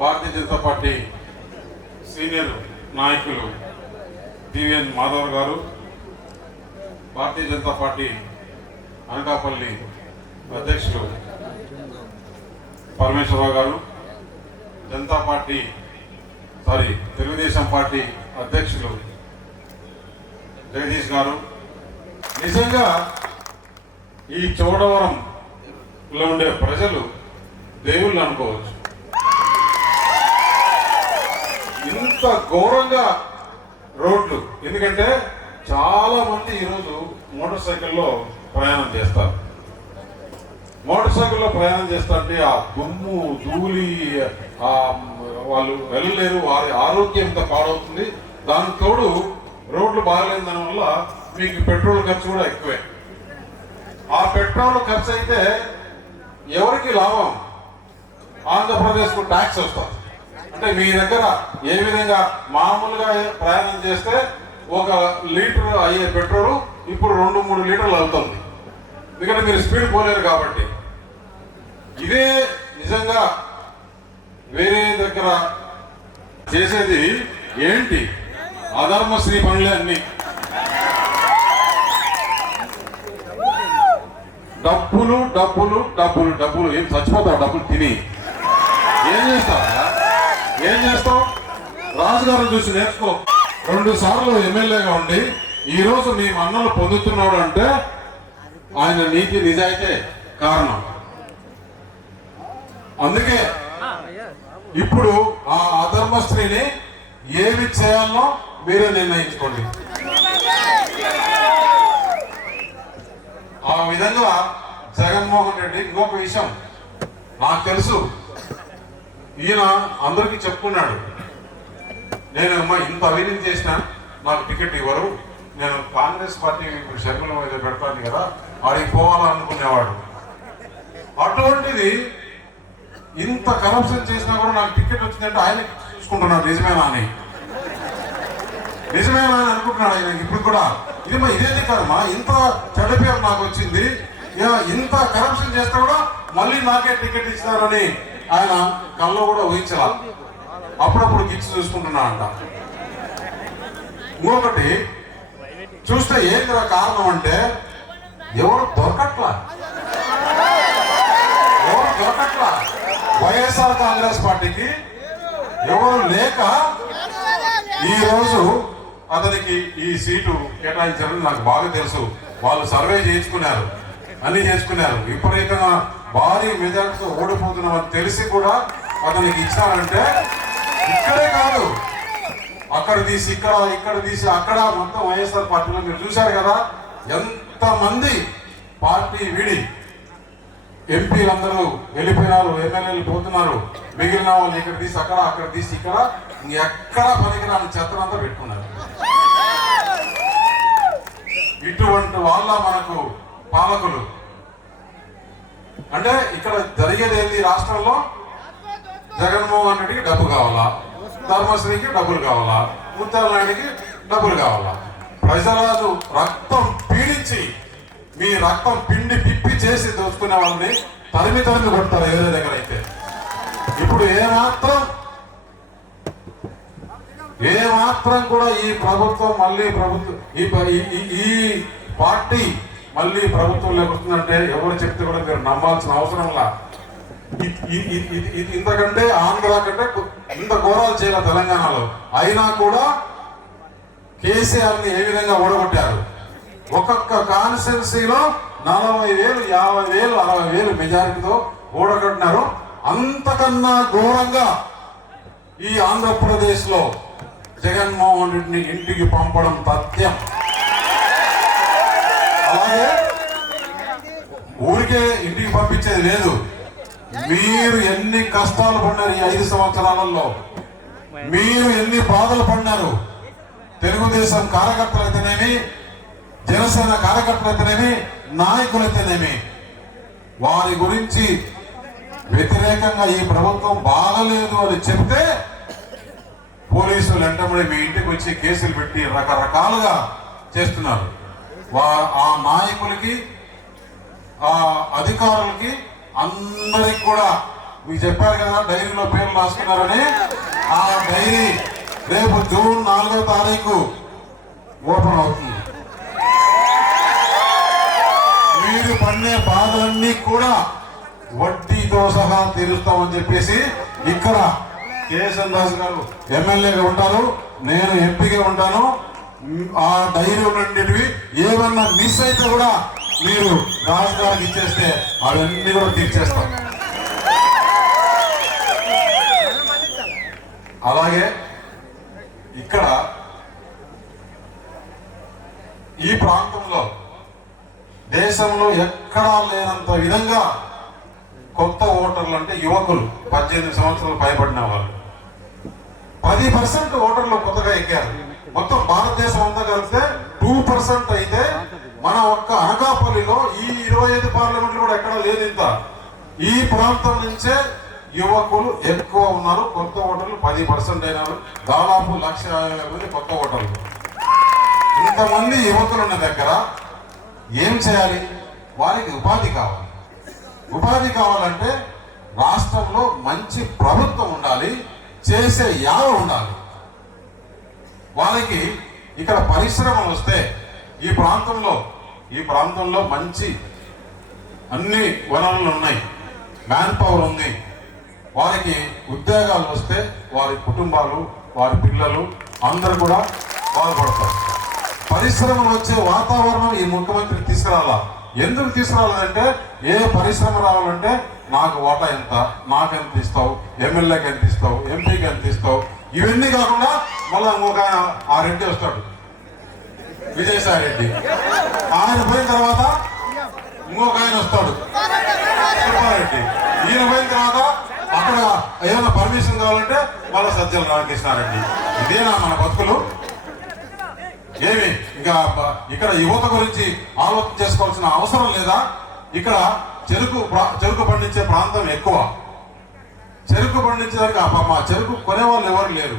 భారతీయ Janata party senior నాయకులు B V N Madhav garu Bharatiya Janata party Anakapalli అధ్యక్షులు పరమేశ్వరరావు గారు Janata party sorry Telugu Desam party అధ్యక్షులు జగదీష్ గారు. నిజంగా ఈ చోడవరంలో ఉండే ప్రజలు దేవుళ్ళు అనుకోవచ్చు. గౌరవంగా ఘోరంగా రోడ్లు. ఎందుకంటే చాలా మంది ఈరోజు మోటార్ సైకిల్లో ప్రయాణం చేస్తారు. మోటార్ సైకిల్లో ప్రయాణం చేస్తారంటే ఆ దుమ్ము ధూళి ఆ వాళ్ళు వెళ్ళలేరు వారి ఆరోగ్యం ఎంత పాడవుతుంది. దానికి తోడు రోడ్లు బాగలేని దానివల్ల మీకు పెట్రోల్ ఖర్చు కూడా ఎక్కువే. ఆ పెట్రోల్ ఖర్చు అయితే ఎవరికి లాభం? ఆంధ్రప్రదేశ్కు ట్యాక్స్ వస్తుంది. అంటే మీ దగ్గర ఏ విధంగా మామూలుగా ప్రయాణం చేస్తే ఒక లీటర్ అయ్యే పెట్రోల్ ఇప్పుడు రెండు మూడు లీటర్లు అవుతుంది. ఎందుకంటే మీరు స్పీడ్ పోలేరు కాబట్టి. ఇదే నిజంగా వేరే దగ్గర చేసేది ఏంటి? అధర్మశ్రీ పనులే అన్ని. డబ్బులు డబ్బులు డబ్బులు డబ్బులు. ఏం చచ్చిపోతావు డబ్బులు తిని. ఏం చేస్తావా? ఏం చేస్తావు? రాజుగారిని చూసి నేర్చుకో. రెండు సార్లు ఎమ్మెల్యేగా ఉండి ఈ రోజు మీ మన్నలు పొందుతున్నాడు అంటే ఆయన నీతి నిజాయితే కారణం. అందుకే ఇప్పుడు ఆ అధర్మ స్త్రీని ఏమి చేయాలో మీరే నిర్ణయించుకోండి. ఆ విధంగా జగన్మోహన్ రెడ్డి ఇంకొక విషయం. నాకు తెలుసు. ఈయన అందరికీ చెప్పుకున్నాడు. నేను అమ్మా ఇంత అవినీతి చేసిన నాకు టికెట్ ఇవ్వరు. నేను కాంగ్రెస్ పార్టీ ఇప్పుడు షర్మిల మీద పెడతాను కదా ఆడికి పోవాలనుకునేవాడు అటువంటిది ఇంత కరప్షన్ చేసినా కూడా నాకు టికెట్ వచ్చిందంటే ఆయన చూసుకుంటున్నాడు నిజమేనా అని. నిజమేనా అని అనుకుంటున్నాడు ఆయన ఇప్పుడు కూడా. ఇది మా ఇదేది కర్మ ఇంత చెడ్డ పేరు నాకు వచ్చింది. ఇక ఇంత కరప్షన్ చేస్తే కూడా మళ్ళీ నాకే టికెట్ ఇస్తారని. ఆయన కళ్ళు కూడా ఊహించరా అప్పుడప్పుడు గిచ్చి చూసుకుంటున్నా అంట. ఇంకొకటి చూస్తే ఏంటి కారణం అంటే ఎవరు దొరకట్లా? ఎవరు దొరకట్లా? వైఎస్ఆర్ కాంగ్రెస్ పార్టీకి ఎవరు లేక ఈ రోజు అతనికి ఈ సీటు కేటాయించారని నాకు బాగా తెలుసు. వాళ్ళు సర్వే చేయించుకున్నారు. అన్ని చేసుకున్నారు విపరీతంగా భారీ మెజార్టీతో ఓడిపోతున్నామని తెలిసి కూడా అతనికి ఇచ్చారంటే ఇక్కడే కాదు. అక్కడ తీసి ఇక్కడ ఇక్కడ తీసి అక్కడ మొత్తం వైఎస్ఆర్ పార్టీలో మీరు చూశారు కదా ఎంతమంది పార్టీ విడి ఎంపీలందరూ వెళ్ళిపోయినారు ఎమ్మెల్యేలు పోతున్నారు మిగిలిన వాళ్ళు ఇక్కడ తీసి అక్కడ అక్కడ తీసి ఇక్కడ ఎక్కడ పనికిరాని చెత్తనంతా పెట్టుకున్నారు. ఇటువంటి వాళ్ళ మనకు పాలకులు అంటే ఇక్కడ జరిగేది ఏంది రాష్ట్రంలో? జగన్మోహన్ రెడ్డికి డబ్బు కావాలా? ధర్మశ్రీకి డబ్బులు కావాలా? ముత్యాల నాయుడికి డబ్బులు కావాలా? ప్రజలను రక్తం పీడించి మీ రక్తం పిండి పిప్పి చేసి దోచుకునే వాళ్ళని తరిమి తరిమి కొడతారు ఏదో దగ్గర అయితే. ఇప్పుడు ఏమాత్రం ఏమాత్రం కూడా ఈ ప్రభుత్వం మళ్ళీ ప్రభుత్వం ఈ ఈ- ఈ పార్టీ మళ్ళీ ప్రభుత్వంలోకి వస్తుందంటే ఎవరు చెప్తే కూడా మీరు నమ్మాల్సిన అవసరంలా ఇ- ఇంతకంటే ఆంధ్ర కంటే ఇంత ఘోరాలు చేయాలి తెలంగాణలో. అయినా కూడా కేసీఆర్ని ఏ విధంగా ఓడగొట్టారు? ఒక్కొక్క కాన్స్టిట్యున్సీలో నలభై వేలు యాభై వేలు అరవై వేలు మెజారిటీతో ఓడగొట్టినారు. అంతకన్నా ఘోరంగా ఈ ఆంధ్రప్రదేశ్లో జగన్మోహన్ రెడ్డిని ఇంటికి పంపడం తథ్యం. అలాగే ఊరికే ఇంటికి పంపించేది లేదు. మీరు ఎన్ని కష్టాలు పడినారు ఈ ఐదు సంవత్సరాలలో? మీరు ఎన్ని బాధలు పడినారు తెలుగుదేశం కార్యకర్తలు అయితేనేమి జనసేన కార్యకర్తలు అయితేనేమి నాయకులు అయితేనేమి వారి గురించి వ్యతిరేకంగా ఈ ప్రభుత్వం బాగలేదు అని చెప్తే పోలీసులు వెంటనే మీ ఇంటికి వచ్చి కేసులు పెట్టి రకరకాలుగా చేస్తున్నారు. ఆ నాయకులకి ఆ అధికారులకి అందరికి కూడా మీకు చెప్పారు కదా డైరీలో పేర్లు రాసుకున్నారని. ఆ డైరీ రేపు జూన్ నాలుగో తారీఖు ఓపెన్ అవుతుంది. మీరు పడిన బాధలన్నీ కూడా వడ్డీతో సహా తీరుస్తామని చెప్పేసి ఇక్కడ కేఎస్ఎన్ దాస్ గారు ఎమ్మెల్యేగా ఉంటారు. నేను ఎంపీగా ఉంటాను. ఆ ధైర్యం నుండి ఏమన్నా మిస్ అయితే కూడా మీరు రాజు గారికి ఇచ్చేస్తే అవన్నీ కూడా తీర్చేస్తాం. అలాగే ఇక్కడ ఈ ప్రాంతంలో దేశంలో ఎక్కడా లేనంత విధంగా కొత్త ఓటర్లు అంటే యువకులు పద్దెనిమిది సంవత్సరాలు పైబడిన వాళ్ళు. పది పర్సెంట్ ఓటర్లు కొత్తగా ఎక్కారు. మొత్తం భారతదేశం అంతా కలిపితే టూ పర్సెంట్ అయితే మన ఒక్క అనకాపల్లిలో ఈ ఇరవై ఐదు పార్లమెంట్లు కూడా ఎక్కడ లేదు ఇంత. ఈ ప్రాంతం నుంచే యువకులు ఎక్కువ ఉన్నారు కొత్త ఓటర్లు పది పర్సెంట్ అయినారు దాదాపు లక్ష మంది కొత్త ఓటర్లు. ఇంతమంది యువకులు ఉన్న దగ్గర ఏం చేయాలి? వారికి ఉపాధి కావాలి. ఉపాధి కావాలంటే రాష్ట్రంలో మంచి ప్రభుత్వం ఉండాలి చేసే యావ ఉండాలి. వారికి ఇక్కడ పరిశ్రమలు వస్తే ఈ ప్రాంతంలో ఈ ప్రాంతంలో మంచి అన్ని వనరులు ఉన్నాయి. మ్యాన్ పవర్ ఉంది. వారికి ఉద్యోగాలు వస్తే వారి కుటుంబాలు వారి పిల్లలు అందరూ కూడా బాగుపడతారు. పరిశ్రమలు వచ్చే వాతావరణం ఈ ముఖ్యమంత్రి తీసుకురావాలా ఎందుకు తీసుకురావాలంటే ఏ పరిశ్రమ రావాలంటే నాకు వాటా ఎంత నాకు ఎంత ఇస్తావు ఎమ్మెల్యేకి ఎంత ఇస్తావు? ఎంపీకి ఎంత ఇస్తావు? ఇవన్నీ కాకుండా మళ్ళీ ఇంకొక ఆయన ఆ రెడ్డి వస్తాడు. విజయసాయి రెడ్డి ఆయన పోయిన తర్వాత ఇంకొక ఆయన వస్తాడు. సుబ్బారెడ్డి ఈయన పోయిన తర్వాత అక్కడ ఏమైనా పర్మిషన్ కావాలంటే మళ్ళీ సజ్జల రామకృష్ణారెడ్డి. ఇదేనా మన బతుకులు? ఏమి? ఇంకా ఇక్కడ యువత గురించి ఆలోచన చేసుకోవాల్సిన అవసరం లేదా? ఇక్కడ చెరుకు ప్రా- చెరుకు పండించే ప్రాంతం ఎక్కువ. చెరుకు పండించేదానికి ఆ పాప చెరుకు కొనేవాళ్ళు ఎవరు లేరు.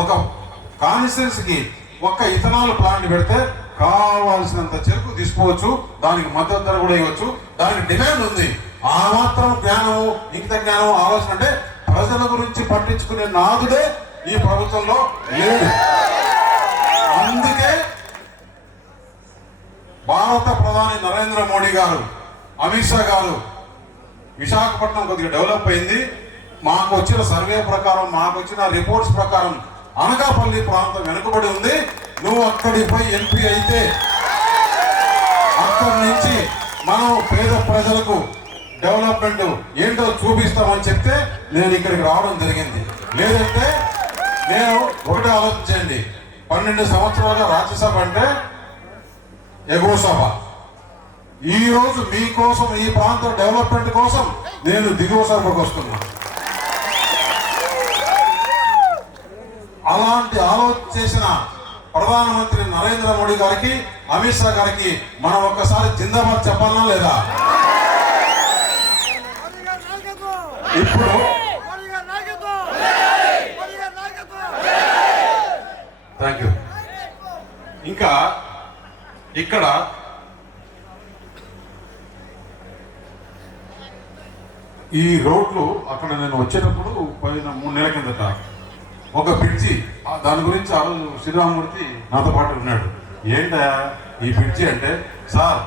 ఒక కాన్స్టిట్యున్సీకి ఒక్క ఇథనాల్ ప్లాంట్ పెడితే కావాల్సినంత చెరుకు తీసుకోవచ్చు దానికి మద్దతు ధర కూడా ఇవ్వచ్చు దానికి డిమాండ్ ఉంది. ఆ మాత్రం జ్ఞానము ఇంత జ్ఞానం ఆలోచన అంటే ప్రజల గురించి పట్టించుకునే నాదుడే ఈ ప్రభుత్వంలో లేడు. అందుకే భారత ప్రధాని నరేంద్ర మోడీ గారు అమిత్ షా గారు విశాఖపట్నం కొద్దిగా డెవలప్ అయింది. మాకు వచ్చిన సర్వే ప్రకారం మాకు వచ్చిన రిపోర్ట్స్ ప్రకారం అనకాపల్లి ప్రాంతం వెనుకబడి ఉంది. నువ్వు అక్కడికి పోయి ఎంపీ అయితే అక్కడి నుంచి మనం పేద ప్రజలకు డెవలప్మెంట్ ఏంటో చూపిస్తామని చెప్తే నేను ఇక్కడికి రావడం జరిగింది. లేదంటే నేను ఒకటే ఆలోచించండి పన్నెండు సంవత్సరాలుగా రాజ్యసభ అంటే ఎగువ సభ ఈ మీకోసం ఈ ప్రాంతం డెవలప్మెంట్ కోసం నేను దిగువ సభకు వస్తున్నాను అలాంటి ఆలోచన చేసిన ప్రధానమంత్రి నరేంద్ర మోడీ గారికి అమిత్ షా గారికి మనం ఒక్కసారి జిందాబాద్ చెప్పాలనా లేదా? ఇప్పుడు థ్యాంక్ యూ ఇంకా ఇక్కడ ఈ రోడ్లు అక్కడ నేను వచ్చేటప్పుడు పోయిన మూడు నెలల కిందట ఒక బ్రిడ్జి. దాని గురించి ఆ రోజు శ్రీరామూర్తి నాతో పాటు ఉన్నాడు. ఏంట ఈ బ్రిడ్జి అంటే? సార్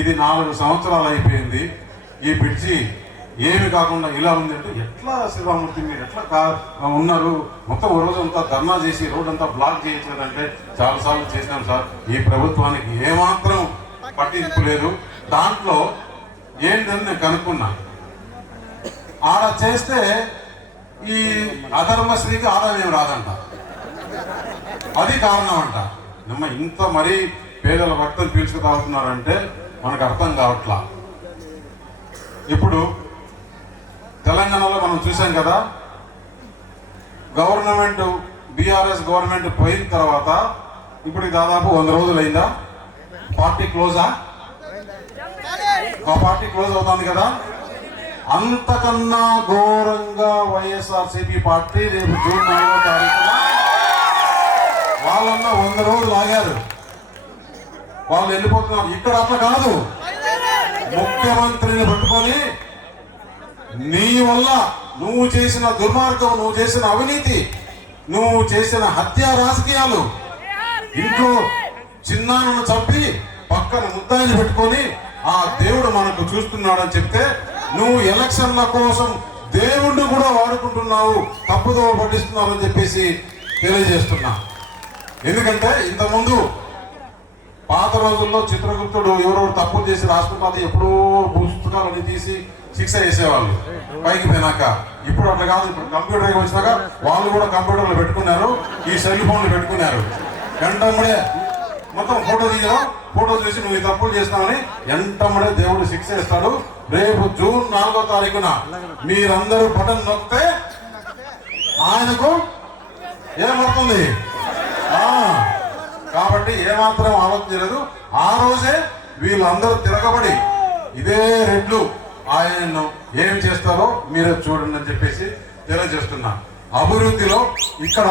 ఇది నాలుగు సంవత్సరాలు అయిపోయింది. ఈ బ్రిడ్జి ఏమి కాకుండా ఇలా ఉంది అంటే ఎట్లా శ్రీరామూర్తి మీరు ఎట్లా కా ఉన్నారు? మొత్తం ఓ రోజు అంతా ధర్నా చేసి రోడ్ అంతా బ్లాక్ చేయించారంటే చాలాసార్లు చేసినాం సార్. ఈ ప్రభుత్వానికి ఏమాత్రం పట్టింపు లేదు. దాంట్లో ఏంటని నేను కనుక్కున్నా. ఆడ చేస్తే ఈ అధర్మశ్రీకి ఆదాయం రాదంట. అది కారణం అంట. నిమ్మ ఇంత మరీ పేదల రక్తం పీల్చుకు తాగుతున్నారంటే మనకు అర్థం కావట్లా. ఇప్పుడు తెలంగాణలో మనం చూసాం కదా గవర్నమెంట్ బీఆర్ఎస్ గవర్నమెంట్ పోయిన తర్వాత ఇప్పుడు దాదాపు వంద రోజులు అయిందా? పార్టీ క్లోజా? ఆ పార్టీ క్లోజ్ అవుతుంది కదా? అంతకన్నా ఘోరంగా వైఎస్ఆర్సీపీ పార్టీ రేపు జూన్ నాలుగో తారీఖున వాళ్ళన్న వంద రోజులు ఆగారు. వాళ్ళు వెళ్ళిపోతున్నారు. ఇక్కడ అట్లా కాదు. ముఖ్యమంత్రిని పట్టుకొని నీ వల్ల నువ్వు చేసిన దుర్మార్గం నువ్వు చేసిన అవినీతి నువ్వు చేసిన హత్య రాజకీయాలు ఇంట్లో చిన్నాను చంపి పక్కన ముద్దాయిని పెట్టుకొని ఆ దేవుడు మనకు చూస్తున్నాడని చెప్తే నువ్వు ఎలక్షన్ల కోసం దేవుణ్ణి కూడా వాడుకుంటున్నావు తప్పుదో పట్టిస్తున్నావు అని చెప్పేసి తెలియజేస్తున్నా. ఎందుకంటే ఇంతకుముందు పాత రోజుల్లో చిత్రగుప్తుడు ఎవరెవరు తప్పులు చేసి రాసుకుంటారు ఎప్పుడో పుస్తకాలని తీసి శిక్ష చేసేవాళ్ళు పైకి పోయినాక. ఇప్పుడు అట్లా కాదు ఇప్పుడు కంప్యూటర్ వచ్చినాక వాళ్ళు కూడా కంప్యూటర్లు పెట్టుకున్నారు ఈ సెల్ ఫోన్లు పెట్టుకున్నారు. వెంటనే మొత్తం ఫోటో తీయడం ఫోటో చూసి నువ్వు ఈ తప్పులు చేసినావని వెంటనే దేవుడు శిక్ష ఇస్తాడు రేపు జూన్ నాలుగో తారీఖున మీరందరూ బటన్ నొక్కితే ఆయనకు ఏమవుతుంది? కాబట్టి ఏమాత్రం ఆలోచించలేదు ఆ రోజే వీళ్ళందరూ తిరగబడి ఇదే రెడ్లు ఆయనను ఏమి చేస్తారో మీరు చూడండి అని చెప్పేసి తెలియజేస్తున్నా. అభివృద్ధిలో ఇక్కడ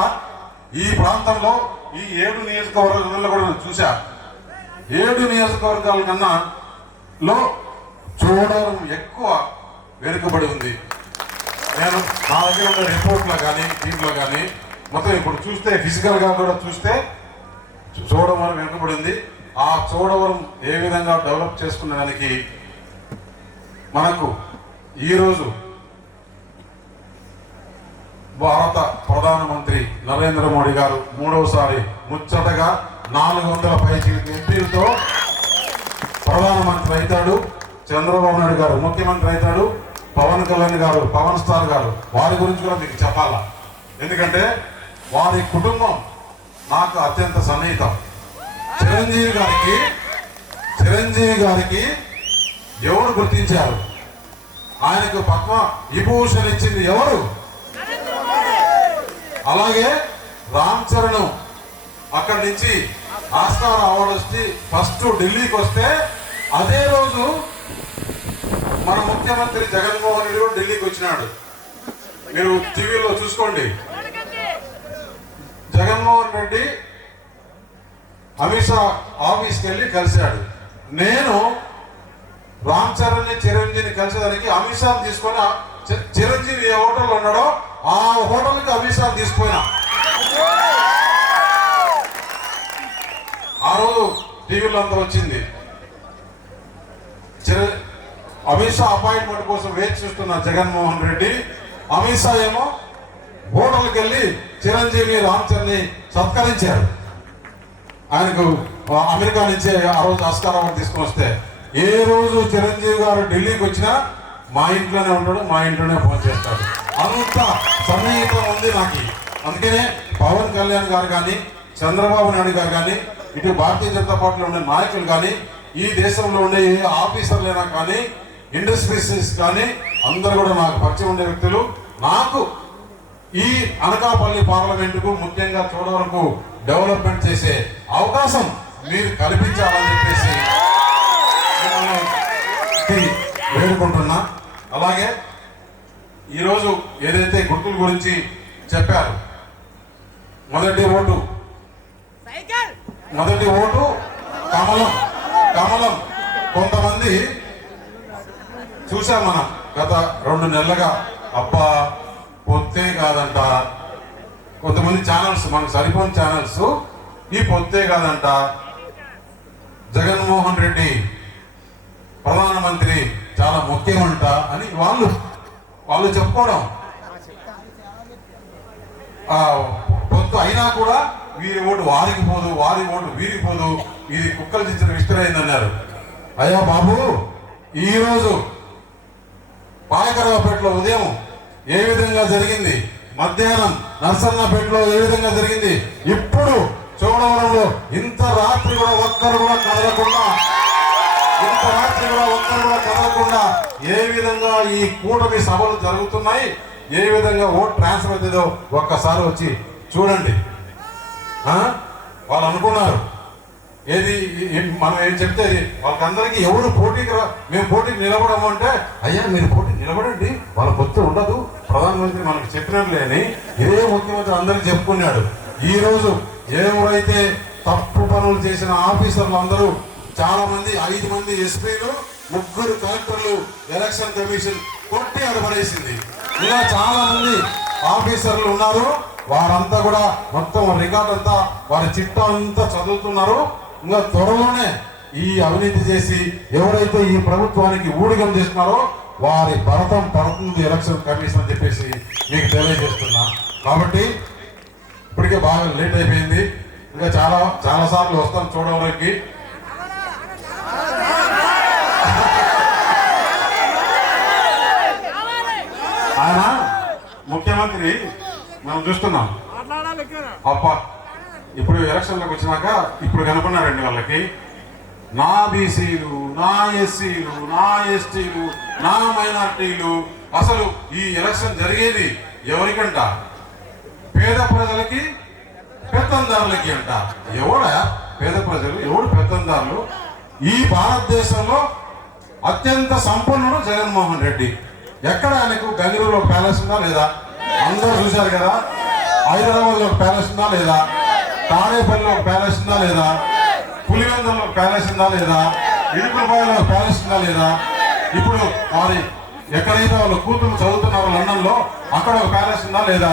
ఈ ప్రాంతంలో ఈ ఏడు నియోజకవర్గాల్లో కూడా చూశా ఏడు నియోజకవర్గాల కన్నా లో చూడడం ఎక్కువ వెనుకబడి ఉంది. నేను నా దగ్గర ఉన్న రిపోర్ట్లో కానీ దీంట్లో కానీ మొత్తం ఇప్పుడు చూస్తే ఫిజికల్గా కూడా చూస్తే చూడవరం వెనుకబడింది ఆ చూడవరం ఏ విధంగా డెవలప్ చేసుకునేదానికి మనకు ఈరోజు భారత ప్రధానమంత్రి నరేంద్ర మోడీ గారు మూడవసారి ముచ్చటగా నాలుగు వందల పైచి ఎంపీలతో ప్రధానమంత్రి అవుతాడు. చంద్రబాబు నాయుడు గారు ముఖ్యమంత్రి అవుతాడు పవన్ కళ్యాణ్ గారు పవన్ స్టార్ గారు. వారి గురించి కూడా మీకు చెప్పాలా? ఎందుకంటే వారి కుటుంబం నాకు అత్యంత సన్నిహితం. చిరంజీవి గారికి చిరంజీవి గారికి ఎవరు గుర్తించారు? ఆయనకు పద్మ విభూషణ్ ఇచ్చింది ఎవరు? అలాగే రామ్ చరణ్ అక్కడి నుంచి ఆస్కార్ అవార్డు వచ్చి ఫస్ట్ ఢిల్లీకి వస్తే అదే రోజు మన ముఖ్యమంత్రి జగన్మోహన్ రెడ్డి కూడా ఢిల్లీకి వచ్చినాడు. మీరు టీవీలో చూసుకోండి. జగన్మోహన్ రెడ్డి అమిత్ షా ఆఫీస్కి వెళ్ళి కలిశాడు. నేను రామ్ చరణ్ చిరంజీవిని కలిసేదానికి అమిత్ షా తీసుకొని చిరంజీవి ఏ హోటల్లో ఉన్నాడో ఆ హోటల్కి అమిత్ షా తీసుకుపోయినా. ఆ రోజు టీవీలో అంతా వచ్చింది. అమిత్ షా అపాయింట్మెంట్ కోసం వేచి చూస్తున్న జగన్మోహన్ రెడ్డి అమిత్ షా ఏమో హోటల్కి వెళ్ళి చిరంజీవి రామ్ సత్కరించారు. ఆయనకు అమెరికా నుంచి ఆ రోజు ఆస్కార్ అవార్డు తీసుకొని వస్తే ఏ రోజు చిరంజీవి గారు ఢిల్లీకి వచ్చినా మా ఇంట్లోనే ఉంటాడు మా ఇంట్లోనే ఫోన్ చేస్తాడు. అంత సన్నిహితం ఉంది నాకు. అందుకనే పవన్ కళ్యాణ్ గారు కానీ చంద్రబాబు నాయుడు గారు కానీ ఇటు భారతీయ జనతా పార్టీలో ఉండే నాయకులు కానీ ఈ దేశంలో ఉండే ఏ ఆఫీసర్లైనా కానీ ఇండస్ట్రీస్ కానీ అందరూ కూడా నాకు పరిచయం ఉండే వ్యక్తులు నాకు ఈ అనకాపల్లి పార్లమెంటుకు ముఖ్యంగా చూడవరకు డెవలప్మెంట్ చేసే అవకాశం మీరు కల్పించాలని చెప్పేసి వేడుకుంటున్నా. అలాగే ఈరోజు ఏదైతే గుర్తుల గురించి చెప్పారు మొదటి ఓటు మొదటి ఓటు కమలం. కమలం. కొంతమంది చూసాం మనం గత రెండు నెలలుగా అబ్బా పొత్తే కాదంట. కొంతమంది ఛానల్స్ మనకు సరిపోని ఛానల్స్ ఈ పొత్తే కాదంట. జగన్మోహన్ రెడ్డి ప్రధానమంత్రి చాలా ముఖ్యమంట అని వాళ్ళు వాళ్ళు చెప్పుకోవడం. పొత్తు అయినా కూడా వీరి ఓటు వారికి పోదు వారి ఓటు వీరికి పోదు. ఇది కుక్కలు తెచ్చిన విస్తరైంది అన్నారు అయ్యా బాబు ఈరోజు పాయకరావుపేటలో ఉదయం ఏ విధంగా జరిగింది? మధ్యాహ్నం నర్సన్నపేటలో ఏ విధంగా జరిగింది? ఇప్పుడు చూడవరంలో ఇంత రాత్రి కూడా ఒక్కరు కూడా కదలకుండా ఇంత రాత్రి కూడా ఒక్కరు కూడా కదలకుండా ఏ విధంగా ఈ కూటమి సభలు జరుగుతున్నాయి? ఏ విధంగా ఓట్ ట్రాన్స్ఫర్ అవుతుందో ఒక్కసారి వచ్చి చూడండి. వాళ్ళు అనుకున్నారు. ఏది మనం ఏం చెప్తే వాళ్ళకందరికీ ఎవరు పోటీకి రా మేము పోటీకి నిలబడము అంటే అయ్యా మీరు పోటీ నిలబడండి. వాళ్ళ పొత్తు ఉండదు. ప్రధానమంత్రి మనకు చెప్పినట్లేని ఇదే ముఖ్యమంత్రి అందరికి చెప్పుకున్నాడు. ఈరోజు ఎవరైతే తప్పు పనులు చేసిన ఆఫీసర్లు అందరూ చాలా మంది ఐదు మంది ఎస్పీలు ముగ్గురు కలెక్టర్లు ఎలక్షన్ కమిషన్ కొట్టి అడబడేసింది ఇలా చాలా మంది ఆఫీసర్లు ఉన్నారు. వారంతా కూడా మొత్తం రికార్డ్ అంతా వారి చిట్టా అంతా చదువుతున్నారు. ఇంకా త్వరలోనే ఈ అవినీతి చేసి ఎవరైతే ఈ ప్రభుత్వానికి ఊడిగం చేస్తున్నారో వారి భరతం పడుతుంది ఎలక్షన్ కమిషన్ అని చెప్పేసి మీకు తెలియజేస్తున్నా. కాబట్టి ఇప్పటికే బాగా లేట్ అయిపోయింది. ఇంకా చాలా చాలా సార్లు వస్తాం చూడడానికి ఆయన ముఖ్యమంత్రి మనం చూస్తున్నాం. అప్ప ఇప్పుడు ఎలక్షన్లకు వచ్చినాక ఇప్పుడు కనుక్కున్నారండి వాళ్ళకి నా బీసీలు నా ఎస్సీలు నా ఎస్టీలు నా మైనార్టీలు అసలు ఈ ఎలక్షన్ జరిగేది ఎవరికంట? పేద ప్రజలకి పెత్తందారులకి అంట. ఎవడ? పేద ప్రజలు ఎవడు పెత్తందారులు? ఈ భారతదేశంలో అత్యంత సంపన్నుడు జగన్మోహన్ రెడ్డి. ఎక్కడ ఆయనకు బెంగళూరులో ప్యాలెస్ ఉందా లేదా? అందరూ చూశారు కదా? హైదరాబాద్లో ప్యాలెస్ ఉందా లేదా? తాడేపల్లిలో ప్యాలెస్ ఉందా లేదా? పులివెందులో ప్యాలెస్ ఉందా లేదా? ఇడుపులపాయలో ప్యాలెస్ ఉందా లేదా? ఇప్పుడు వారి ఎక్కడైతే వాళ్ళు కూతురు చదువుతున్నారో లండన్లో అక్కడ ఒక ప్యాలెస్ ఉందా లేదా?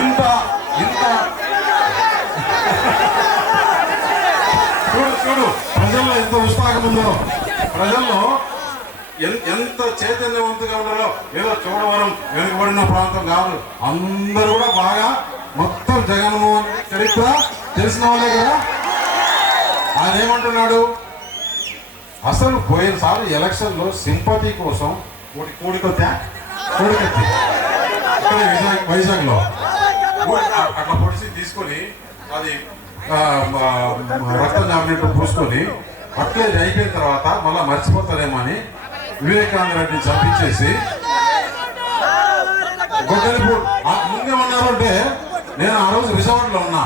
ఇంత ఇంత. చూడు చూడు ప్రజల్లో ఎంత ఉత్సాహం ఉందో. ప్రజల్లో ఎంత చైతన్యవంతంగా ఉన్నారో ఏదో చూడవరం వెనుకబడిన ప్రాంతం కాదు. అందరూ కూడా బాగా మొత్తం జగన్మోహన్ చరిత్ర తెలిసిన వాళ్ళే కదా? ఆయనేమంటున్నాడు అసలు పోయినసారి ఎలక్షన్లో సింపతి కోసం ఒకటి కూడికొత్తా కూడికొత్తి వైజాగ్ వైజాగ్లో అట్లా పొడిచి తీసుకొని అది రక్తం జామినట్టు పూసుకొని అట్లే అయిపోయిన తర్వాత మళ్ళా మర్చిపోతారేమో అని వివేకానంద రెడ్డిని చంపించేసి గొడ్డలిపూడి ఆ, ముందేమన్నారు అంటే నేను ఆ రోజు విశాఖలో ఉన్నా.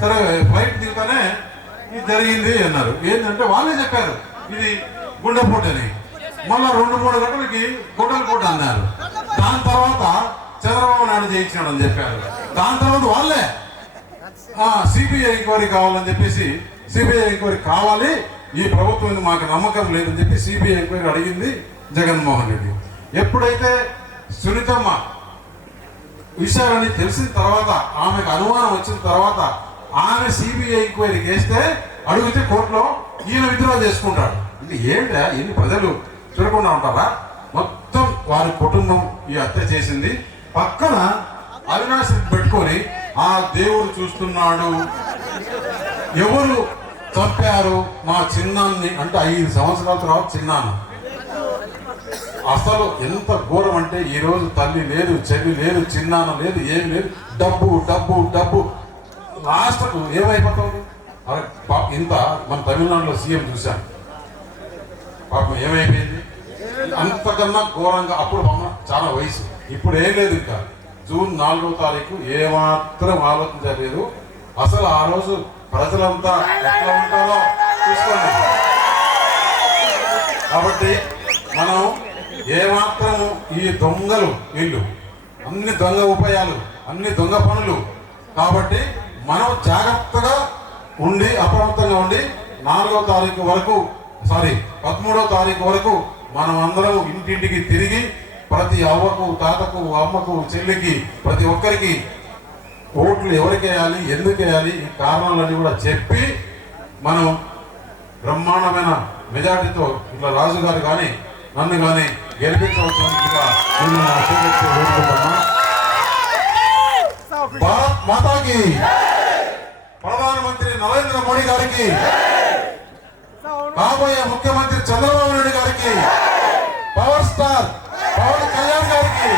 సరే ఫ్లైట్ దిగుతానే ఇది జరిగింది అన్నారు. ఏంటంటే వాళ్ళే చెప్పారు ఇది గుండెపోటు అని. మళ్ళా రెండు మూడు గంటలకి గొడ్డలిపూట అన్నారు. దాని తర్వాత చంద్రబాబు నాయుడు జయించినాడు అని చెప్పారు. దాని తర్వాత వాళ్ళే సిబిఐ ఎంక్వైరీ కావాలని చెప్పేసి సిబిఐ ఎంక్వైరీ కావాలి ఈ ప్రభుత్వం మాకు నమ్మకం లేదని చెప్పి సిబిఐ ఎంక్వైరీ అడిగింది జగన్మోహన్ రెడ్డి. ఎప్పుడైతే సునీతమ్మ విషయాలని తెలిసిన తర్వాత ఆమెకు అనుమానం వచ్చిన తర్వాత ఆమె సిబిఐ ఎంక్వైరీ వేస్తే అడిగితే కోర్టులో ఈయన విత్డ్రా చేసుకుంటాడు. ఇది ఏంటా ఎన్ని ప్రజలు చూడకుండా ఉంటారా? మొత్తం వారి కుటుంబం ఈ హత్య చేసింది. పక్కన అవినాశ్ పెట్టుకొని ఆ దేవుడు చూస్తున్నాడు. ఎవరు చంపారు మా చిన్నాన్ని అంటే ఐదు సంవత్సరాల తర్వాత చిన్నాను. అసలు ఎంత ఘోరం అంటే ఈరోజు తల్లి లేదు చెల్లి లేదు చిన్నాన్న లేదు ఏమి లేదు. డబ్బు డబ్బు డబ్బు. లాస్ట్కు ఏమైపోతుంది? అరే పాప ఇంత మన తమిళనాడులో సీఎం చూశాను. పాపం ఏమైపోయింది? అంతకన్నా ఘోరంగా అప్పుడు మమ్మ చాలా వయసు. ఇప్పుడు ఏం లేదు ఇంకా. జూన్ నాలుగో తారీఖు ఏమాత్రం ఆలోచించలేదు. అసలు ఆ రోజు ప్రజలంతా ఎట్లా ఉంటారో చూసుకోండి. కాబట్టి మనం ఏమాత్రము ఈ దొంగలు వీళ్ళు అన్ని దొంగ ఉపాయాలు అన్ని దొంగ పనులు. కాబట్టి మనం జాగ్రత్తగా ఉండి అప్రమత్తంగా ఉండి నాలుగో తారీఖు వరకు సారీ పదమూడో తారీఖు వరకు మనం అందరం ఇంటింటికి తిరిగి ప్రతి అవ్వకు తాతకు అమ్మకు చెల్లికి ప్రతి ఒక్కరికి ఓట్లు ఎవరికి వేయాలి ఎందుకు వేయాలి ఈ కారణాలన్నీ కూడా చెప్పి మనం బ్రహ్మాండమైన మెజార్టీతో ఇట్లా రాజు గారు కానీ నన్ను కానీ గెలిపించవలసిందిగా భారత్ మాతాకి ప్రధానమంత్రి నరేంద్ర మోడీ గారికి కాబోయే ముఖ్యమంత్రి చంద్రబాబు నాయుడు గారికి పవర్ స్టార్ పవన్ కళ్యాణ్ గారికి